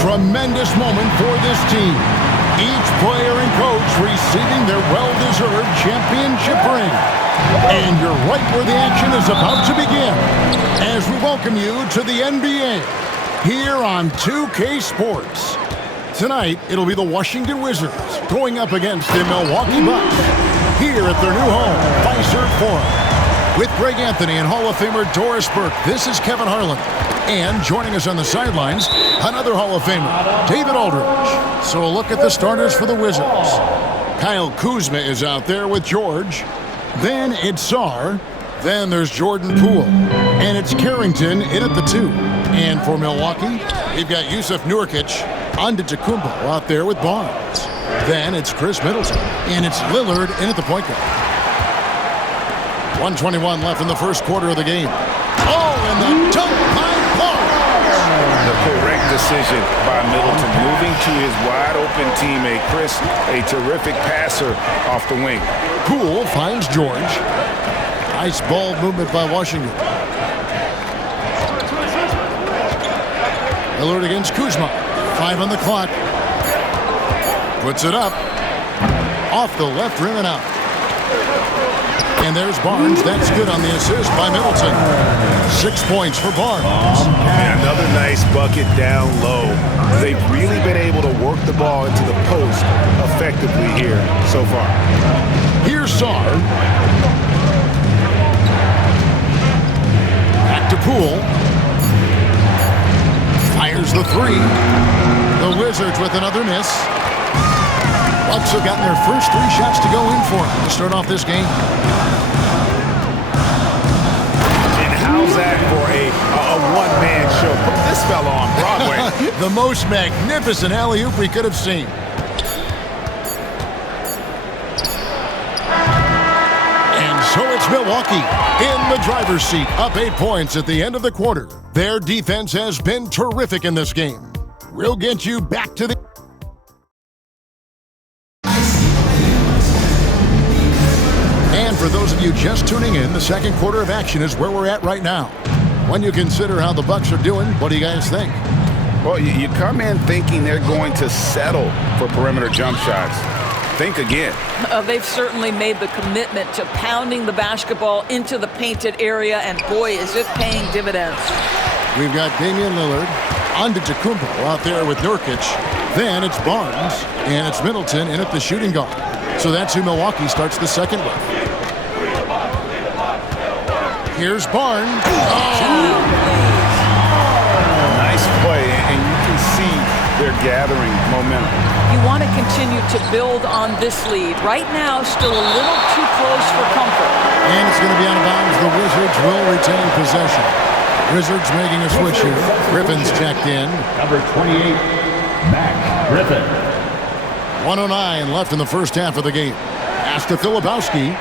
Tremendous moment for this team. Each player and coach receiving their well-deserved championship ring. And you're right where the action is about to begin as we welcome you to the NBA here on 2K Sports. Tonight, it'll be the Washington Wizards going up against the Milwaukee Bucks here at their new home, Fiserv Forum. With Greg Anthony and Hall of Famer Doris Burke, this is Kevin Harlan. And joining us on the sidelines, another Hall of Famer, David Aldridge. So a look at the starters for the Wizards. Kyle Kuzma is out there with George. Then it's Sarr. Then there's Jordan Poole. And it's Carrington in at the 2. And for Milwaukee, we've got Yusuf Nurkic, Antetokounmpo out there with Barnes. Then it's Chris Middleton. And it's Lillard in at the point guard. 1:21 left in the first quarter of the game. Oh, and the dunk by Barnes. The correct decision by Middleton, moving to his wide-open teammate, Chris, a terrific passer off the wing. Poole finds George. Nice ball movement by Washington. Lillard against Kuzma. 5 on the clock. Puts it up. Off the left rim and out. And there's Barnes. That's good on the assist by Middleton. 6 points for Barnes. And another nice bucket down low. They've really been able to work the ball into the post effectively here so far. Here's Sarr. Back to Poole. Fires the 3. The Wizards with another miss. Bucks have gotten their first 3 shots to go in for them to start off this game. And how's that for a one-man show? Put this fella on Broadway. The most magnificent alley-oop we could have seen. And so it's Milwaukee in the driver's seat, up 8 points at the end of the quarter. Their defense has been terrific in this game. We'll get you back to the... And for those of you just tuning in, the second quarter of action is where we're at right now. When you consider how the Bucks are doing, what do you guys think? Well, you come in thinking they're going to settle for perimeter jump shots. Think again. They've certainly made the commitment to pounding the basketball into the painted area, and boy, is it paying dividends. We've got Damian Lillard, Antetokounmpo out there with Nurkic. Then it's Barnes, and it's Middleton in at the shooting guard. So that's who Milwaukee starts the second with. Here's Barnes. Oh. Nice play, and you can see they're gathering momentum. You want to continue to build on this lead. Right now, still a little too close for comfort. And it's going to be out of bounds. The Wizards will retain possession. Wizards making a switch here. Griffin's checked in. Number 28, Mac Griffin. 1:09 left in the first half of the game. Pass to Filipowski.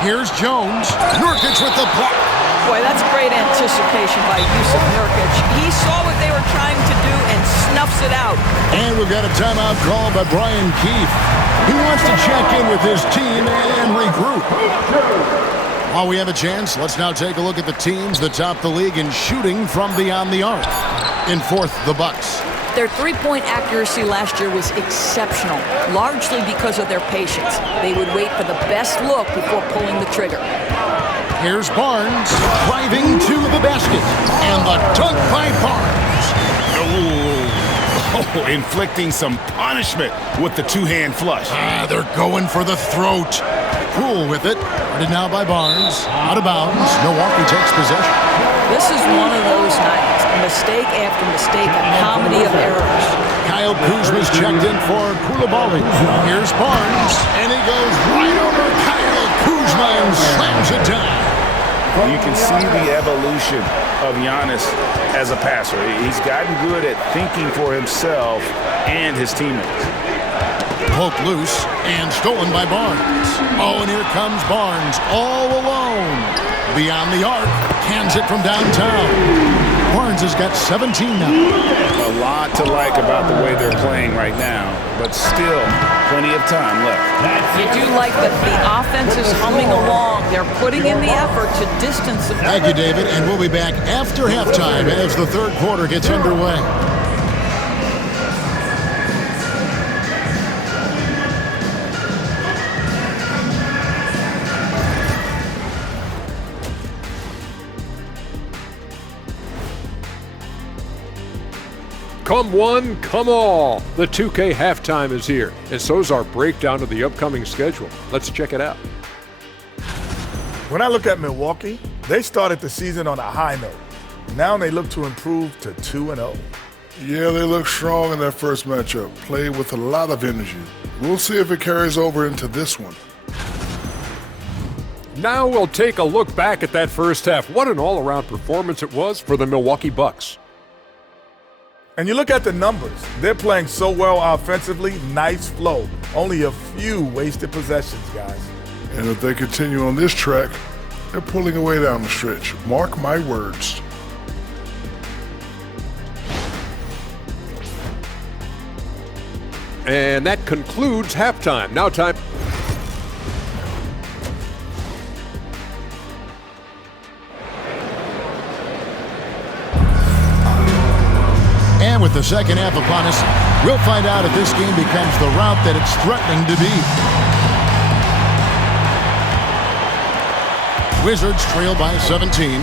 Here's Jones. Nurkic with the block. Boy, that's great anticipation by Yusuf Nurkic. He saw what they were trying to do and snuffs it out. And we've got a timeout call by Brian Keefe. He wants to check in with his team and regroup. While we have a chance, let's now take a look at the teams that top the league in shooting from beyond the arc. In fourth, the Bucks. Their three-point accuracy last year was exceptional, largely because of their patience. They would wait for the best look before pulling the trigger. Here's Barnes driving to the basket. And the dunk by Barnes. Oh, inflicting some punishment with the two-hand flush. They're going for the throat. Poole with it. Guarded now by Barnes. Out of bounds. Milwaukee takes possession. This is one of those nights. Mistake after mistake, a comedy of errors. Kyle Kuzma's checked in for Koulibaly. Here's Barnes, and he goes right over Kyle Kuzma and slams it down. You can see the evolution of Giannis as a passer. He's gotten good at thinking for himself and his teammates. Poked loose and stolen by Barnes. Oh, and here comes Barnes all alone. Beyond the arc, cans it from downtown. Barnes has got 17 now. A lot to like about the way they're playing right now, but still plenty of time left. You do like that the offense is humming along. They're putting in the effort to distance them. Thank you, David, and we'll be back after halftime as the third quarter gets underway. Come one, come all. The 2K halftime is here, and so's our breakdown of the upcoming schedule. Let's check it out. When I look at Milwaukee, they started the season on a high note. Now they look to improve to 2-0. Yeah, they look strong in their first matchup. Played with a lot of energy. We'll see if it carries over into this one. Now we'll take a look back at that first half. What an all-around performance it was for the Milwaukee Bucks. And you look at the numbers. They're playing so well offensively, nice flow. Only a few wasted possessions, guys. And if they continue on this track, they're pulling away down the stretch. Mark my words. And that concludes halftime. Now time. And with the second half upon us, we'll find out if this game becomes the route that it's threatening to be. Wizards trail by 17.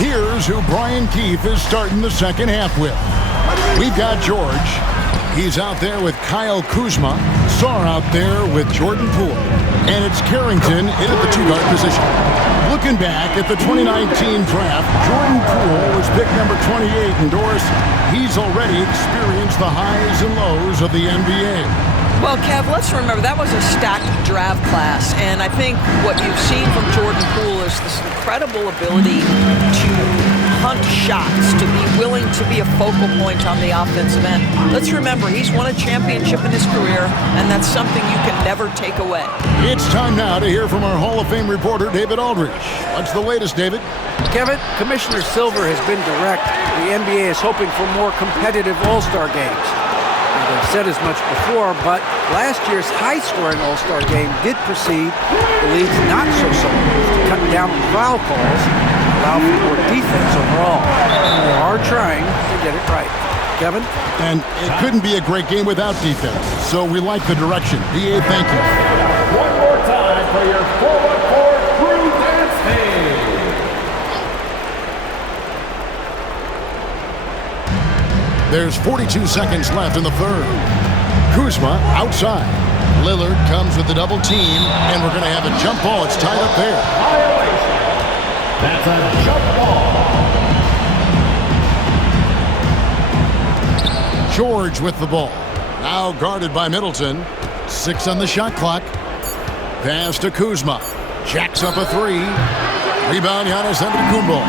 Here's who Brian Keefe is starting the second half with. We've got George. He's out there with Kyle Kuzma. Sarr out there with Jordan Poole. And it's Carrington in at the two-guard position. Looking back at the 2019 draft, Jordan Poole was picked number 28, and Doris, he's already experienced the highs and lows of the NBA. Well, Kev, let's remember that was a stacked draft class, and I think what you've seen from Jordan Poole is this incredible ability to hunt shots, to be willing to be a focal point on the offensive end. Let's remember, he's won a championship in his career, and that's something you can never take away. It's time now to hear from our Hall of Fame reporter, David Aldridge. What's the latest, David? Kevin, Commissioner Silver has been direct. The NBA is hoping for more competitive All-Star games. They've said as much before, but last year's high-scoring All-Star game did proceed the league's not-so-so to cut down on foul calls, allow for more defense overall. They are trying to get it right. Kevin? And it couldn't be a great game without defense, so we like the direction. BA, thank you. One more time for your 4-on-4 crew dance team. There's 42 seconds left in the third. Kuzma outside. Lillard comes with the double team, and we're going to have a jump ball. It's tied up there. Violation. That's a jump ball. George with the ball. Now guarded by Middleton. 6 on the shot clock. Pass to Kuzma. Jacks up a three. Rebound, Giannis Antetokounmpo.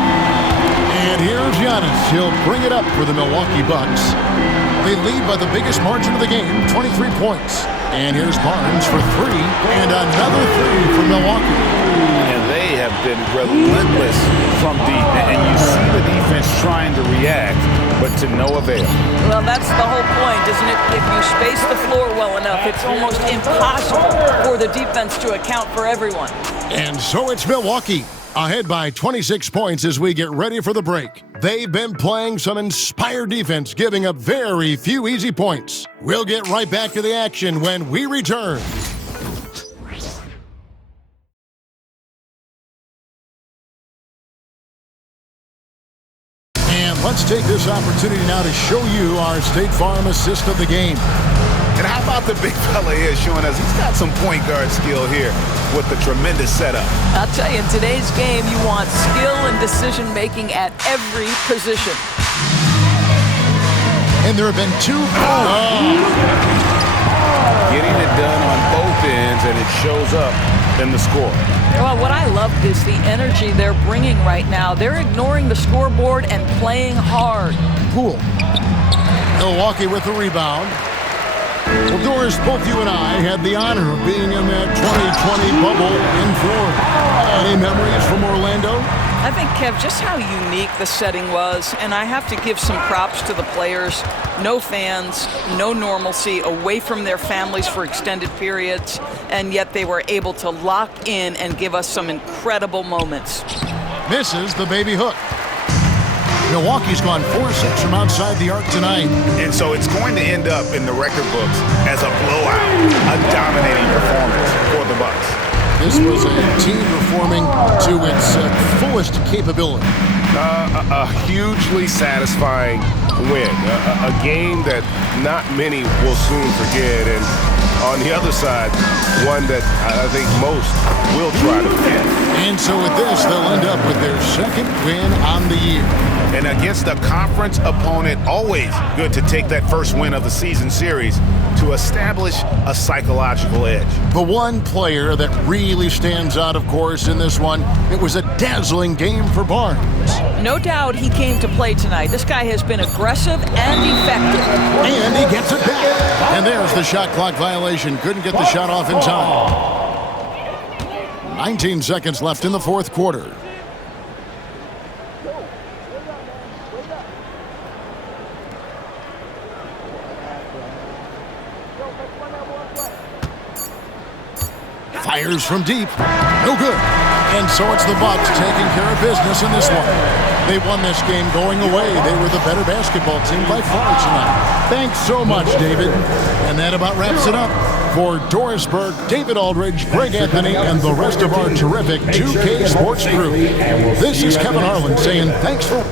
And here's Giannis. He'll bring it up for the Milwaukee Bucks. They lead by the biggest margin of the game, 23 points. And here's Barnes for three. And another three for Milwaukee. And they have been relentless from deep. And you see the defense trying to react, but to no avail. Well, that's the whole point, isn't it? If you space the floor well enough, it's almost impossible for the defense to account for everyone. And so it's Milwaukee, ahead by 26 points as we get ready for the break. They've been playing some inspired defense, giving up very few easy points. We'll get right back to the action when we return. And let's take this opportunity now to show you our State Farm assist of the game. And how about the big fella here showing us he's got some point guard skill here with the tremendous setup. I'll tell you, in today's game, you want skill and decision-making at every position. And there have been two. Getting it done on both ends, and it shows up in the score. Well, what I love is the energy they're bringing right now. They're ignoring the scoreboard and playing hard. Poole. Milwaukee with the rebound. Well, Doris, both you and I had the honor of being in that 2020 bubble in Florida. Any memories from Orlando? I think, Kev, just how unique the setting was, and I have to give some props to the players. No fans, no normalcy, away from their families for extended periods, and yet they were able to lock in and give us some incredible moments. Misses the baby hook. Milwaukee's gone 4-6 from outside the arc tonight. And so it's going to end up in the record books as a blowout, a dominating performance for the Bucks. This was a team performing to its fullest capability. A hugely satisfying win. A game that not many will soon forget. And on the other side, one that I think most will try to forget. And so with this, they'll end up with their second win on the year. And against a conference opponent, always good to take that first win of the season series to establish a psychological edge. The one player that really stands out, of course, in this one, it was a dazzling game for Barnes. No doubt he came to play tonight. This guy has been aggressive and effective. And he gets it back. And there's the shot clock violation. Couldn't get the shot off in time. 19 seconds left in the fourth quarter. Fires from deep. No good. And so it's the Bucks taking care of business in this one. They won this game going away. They were the better basketball team by far tonight. Thanks so much, David. And that about wraps it up. For Doris Burke, David Aldridge, Greg Anthony, and the rest of our terrific 2K Sports crew, this is Kevin Harlan saying thanks for